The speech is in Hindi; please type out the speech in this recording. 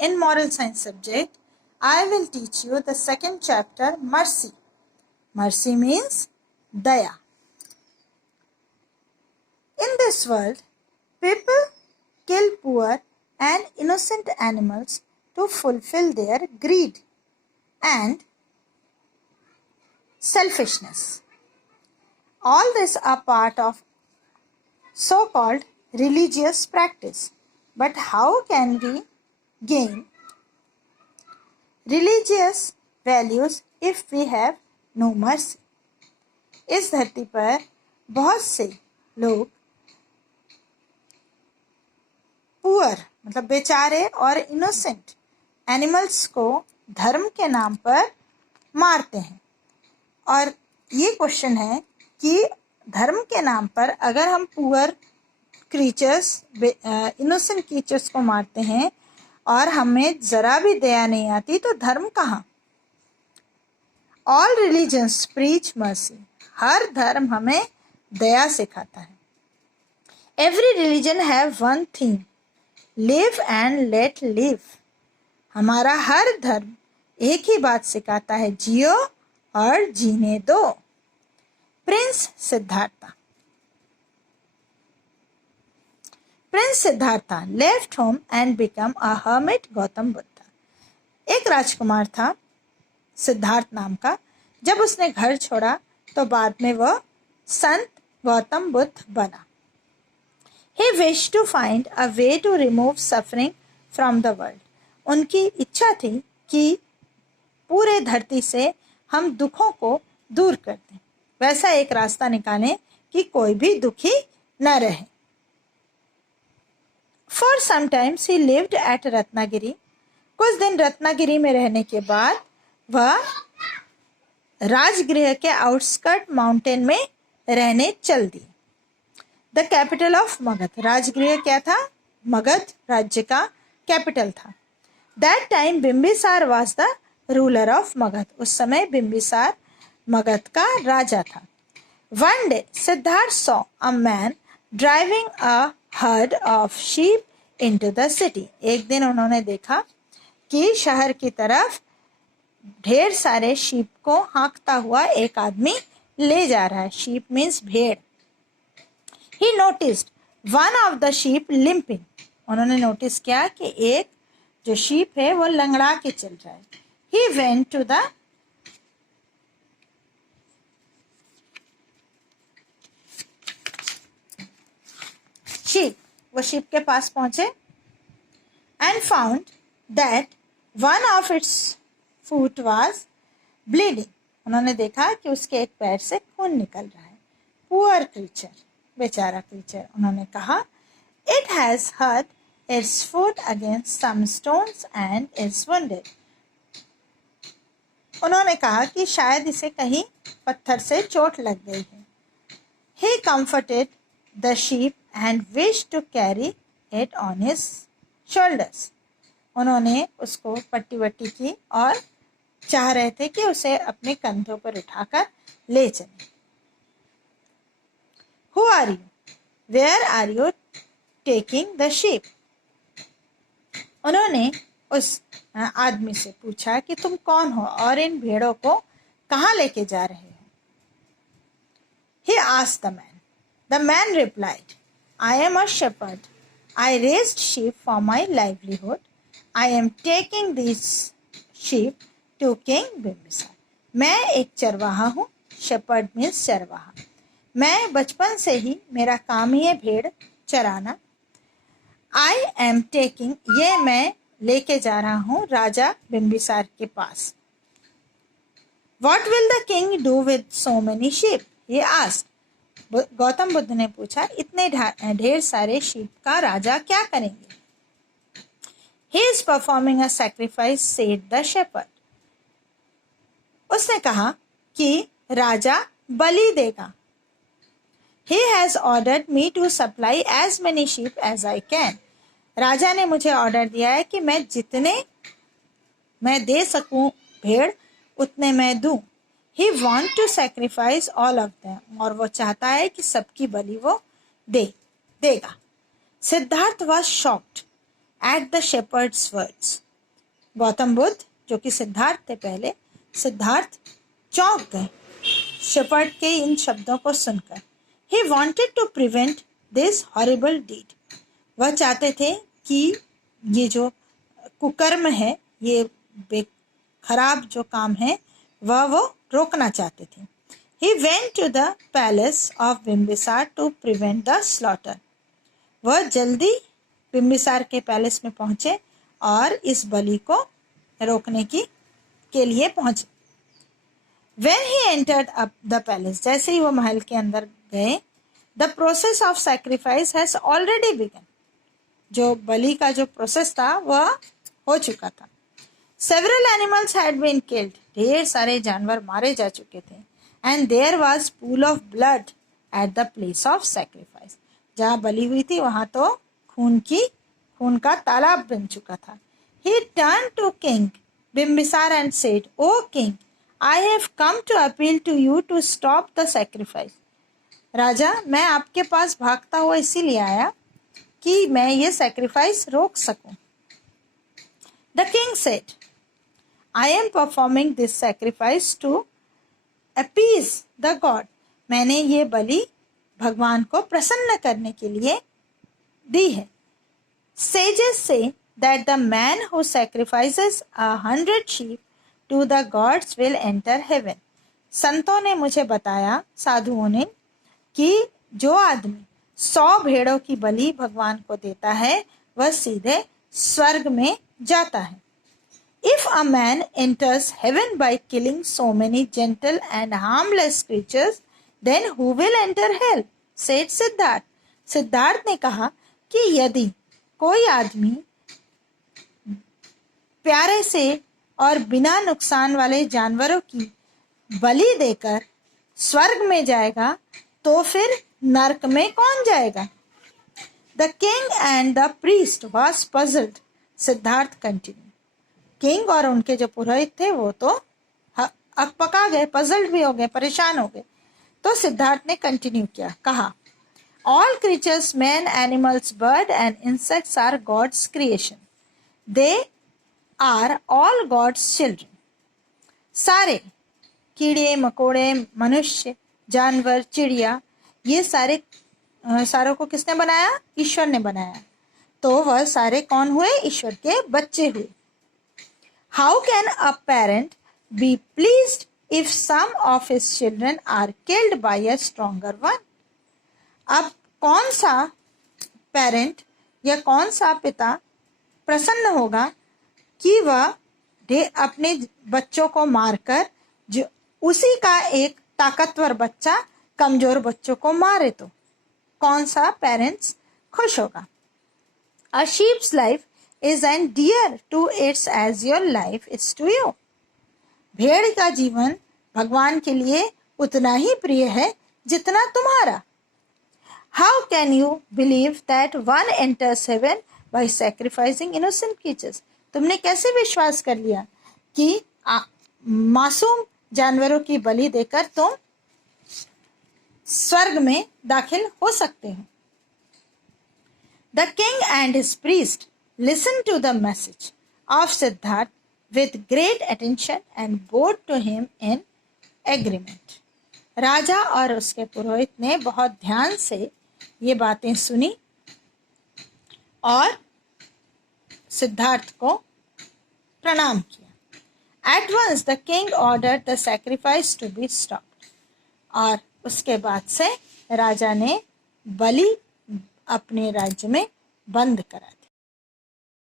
in moral science subject, I will teach you the second chapter, mercy. Mercy means daya. In this world, people kill poor and innocent animals to fulfill their greed and selfishness. All this are part of so-called religious practice. But how can we gain religious values if we have no mercy? इस धरती पर बहुत से लोग पुअर मतलब बेचारे और इनोसेंट एनिमल्स को धर्म के नाम पर मारते हैं। और ये क्वेश्चन है कि धर्म के नाम पर अगर हम पुअर क्रीचर्स इनोसेंट क्रीचर्स को मारते हैं और हमें जरा भी दया नहीं आती तो धर्म कहाँ? All religions preach mercy. हर धर्म हमें दया सिखाता है। Every religion have one theme, live and let live. हमारा हर धर्म एक ही बात सिखाता है, जियो और जीने दो। Prince Siddhartha. Prince Siddhartha left home and became a hermit Gautam Buddha. एक राजकुमार था सिद्धार्थ नाम का। जब उसने घर छोड़ा तो बाद में वह संत गौतम बुद्ध बना। He wished to find a way to remove suffering from the world। उनकी इच्छा थी कि पूरे धरती से हम दुखों को दूर कर दें, वैसा एक रास्ता निकालें कि कोई भी दुखी न रहे। For some time he lived at Ratnagiri. कुछ दिन रत्नागिरी में रहने के बाद वह राजगृह के आउटस्कर्ट माउंटेन में रहने चल दी। The capital of Magadha. Rajgriha क्या था? मगध राज्य का कैपिटल था। That time Bimbisara was the ruler of Magadha. उस समय बिंबिसार मगध का राजा था। One day Siddhartha saw a man driving a herd of sheep into the city. एक दिन उन्होंने देखा कि शहर की तरफ ढेर सारे शीप को हाँकता हुआ एक आदमी ले जा रहा है। शीप मीन्स भेड़। ही noticed one of the sheep limping. उन्होंने नोटिस किया कि एक जो शीप है वो लंगड़ा के चल रहा है। He went to the sheep. वो शीप के पास पहुंचे and found that one of its foot was bleeding. उन्होंने देखा कि उसके एक पैर से खून निकल रहा है। पुअर क्रीचर, बेचारा क्रीचर। उन्होंने कहा it has hurt its foot against some stones and is wounded. उन्होंने कहा कि शायद इसे कहीं पत्थर से चोट लग गई है। He comforted the sheep and wished to carry it on his shoulders। उन्होंने उसको पट्टी वट्टी की और चाह रहे थे कि उसे अपने कंधों पर उठाकर ले चले। Who are you? Where are you taking the sheep? उन्होंने उस आदमी से पूछा कि तुम कौन हो और इन भेड़ों को कहाँ लेके जा रहे हो? He asked the man. The man replied, I am a shepherd. I raised sheep for my livelihood. I am taking these sheep to King Bimbisar। मैं एक चरवाहा हूँ। shepherd means चरवाहा। मैं बचपन से ही मेरा काम ही है भेड़ चराना। I am taking, ये मैं लेके जा रहा हूँ राजा बिम्बिसार के पास। What will the king do with so many sheep? He asked। Gautam Buddha ने पूछा इतने ढेर सारे शीप का राजा क्या करेंगे? He is performing a sacrifice, said the shepherd। उसने कहा कि राजा बलि देगा। He has ordered me to supply as many sheep as I can। राजा ने मुझे ऑर्डर दिया है कि मैं जितने मैं दे सकूं भेड़ उतने मैं दूं। He want to sacrifice all of them। और वो चाहता है कि सबकी बलि वो देगा। Siddharth was shocked at the shepherd's words। Gautam Buddha, जो कि सिद्धार्थ थे पहले, सिद्धार्थ चौंक गए शेपर्ड के इन शब्दों को सुनकर। He wanted to prevent this horrible deed. वह चाहते थे कि ये जो कुकर्म है, ये खराब जो काम है, वह वो रोकना चाहते थे। He went to the palace of Bimbisara to prevent the slaughter. वह जल्दी बिम्बिसार के पैलेस में पहुंचे और इस बलि को रोकने के लिए पहुंचे। When he entered up the palace, जैसे ही वो महल के अंदर गए, the process of sacrifice has already begun. जो बलि का जो प्रोसेस था वह हो चुका था। Several animals had been killed. ढेर सारे जानवर मारे जा चुके थे। And there was pool of blood at the place of sacrifice. जहाँ बलि हुई थी वहां तो खून का तालाब बन चुका था। He turned to King Bimbisar and said, "O king, I have come to appeal to you to stop the sacrifice." राजा, मैं आपके पास भागता हुआ इसीलिए आया कि मैं ये सैक्रिफाइस रोक सकूं। The king said, "I am performing this sacrifice to appease the god." मैंने ये बलि भगवान को प्रसन्न करने के लिए दी है। Sages say that the man who sacrifices 100 sheep to the gods will enter heaven. संतों ने मुझे बताया, साधुओं ने, कि जो आदमी 100 भेड़ों की बलि भगवान को देता है वह सीधे स्वर्ग में जाता है। If a man enters heaven by killing so many gentle and harmless creatures, then who will enter hell? said Siddharth. Siddharth ने कहा कि यदि कोई आदमी प्यारे से और बिना नुकसान वाले जानवरों की बलि देकर स्वर्ग में जाएगा तो फिर नरक में कौन जाएगा? The king and the priest was puzzled. Siddharth continue. King और उनके जो पुरोहित थे वो तो अकपका गए, पजल्ड भी हो गए, परेशान हो गए। तो सिद्धार्थ ने कंटिन्यू किया, कहा, All creatures, men, animals, bird and insects are God's creation. They are all God's children. सारे कीड़े मकोड़े, मनुष्य, जानवर, चिड़िया, ये सारों को किसने बनाया? ईश्वर ने बनाया। तो वह सारे कौन हुए? ईश्वर के बच्चे हुए। How can a parent be pleased if some of his children are killed by a stronger one? अब कौन सा पेरेंट या कौन सा पिता प्रसन्न होगा कि वह अपने बच्चों को मारकर जो उसी का एक ताकतवर बच्चा कमजोर बच्चों को मारे, तो कौन सा पेरेंट्स खुश होगा? A sheep's life is as dear to its as your life is to you. भेड़ का जीवन भगवान के लिए उतना ही प्रिय है जितना तुम्हारा। How can you believe that one enters heaven by sacrificing innocent creatures? तुमने कैसे विश्वास कर लिया कि मासूम जानवरों की बलि देकर तुम स्वर्ग में दाखिल हो सकते हो? The king and his priest listened to the message of Siddhartha with great attention and bowed to him in agreement. राजा और उसके पुरोहित ने बहुत ध्यान से ये बातें सुनी और सिद्धार्थ को प्रणाम किया। At once the king ordered the sacrifice to be stopped. और उसके बाद से राजा ने बलि अपने राज्य में बंद करा दी।